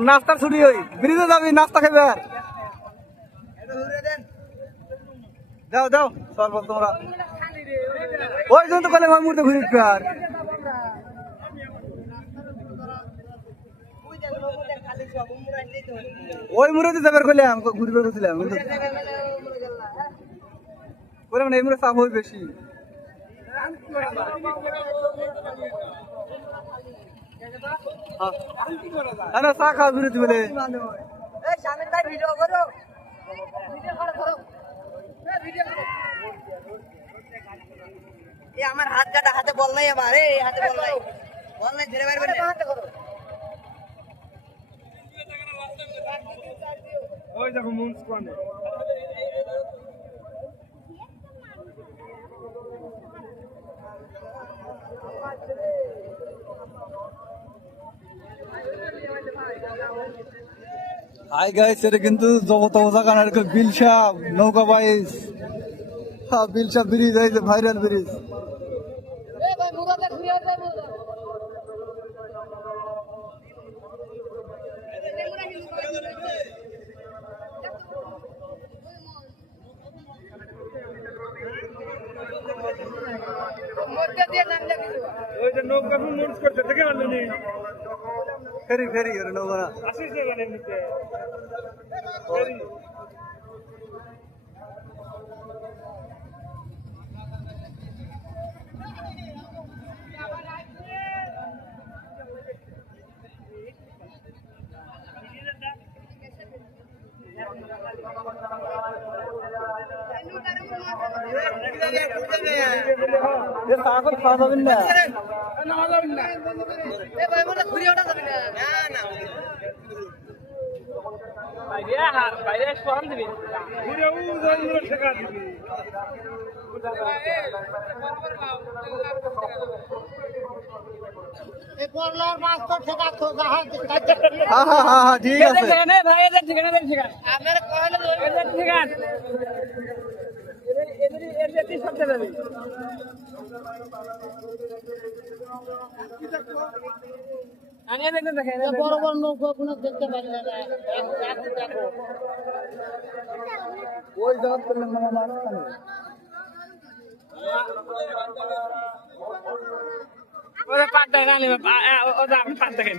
নাস্তার ছুটি হই ব্রিজে যাবি নাস্তা খাবে আর যাও যাও সর্বত তোমরা ওই জন্য তো বলে আমার মুহূর্তে ঘুরে আর ওই মুহূর্তে যাবার করলাম ঘুরে বেরোছিলাম বলে মানে এই মুহূর্তে চাপ হয় বেশি না চা খাওয়া ঘুরেছি বলে আমার হাত কাটা হাতে বল নাই আমার হাতে বল নাই ঝেড়ে মারবেন হাতে করো ওই দেখো মুন্স কোনে হাই গাইস এটা কিন্তু জবতবজা কানার বিলসা নৌকা বাইস হ্যাঁ বিলসা ব্রিজ হয়েছে ভাইরাল ব্রিজ ওই যে নৌকা মুন্স করতে দেখে আনলো নি ফেরি ফেরি ওরে নৌকা আসিস রে মানে নিতে ফেরি এখন খাওয়া যাবেন না ঠিক আছে বড় বড় নৌকা কোনো দেখতে পারি না ওই জবাব করলেন মানে মাঝখানে ওরে পাট দেখেন ওটা আপনি পাট দেখেন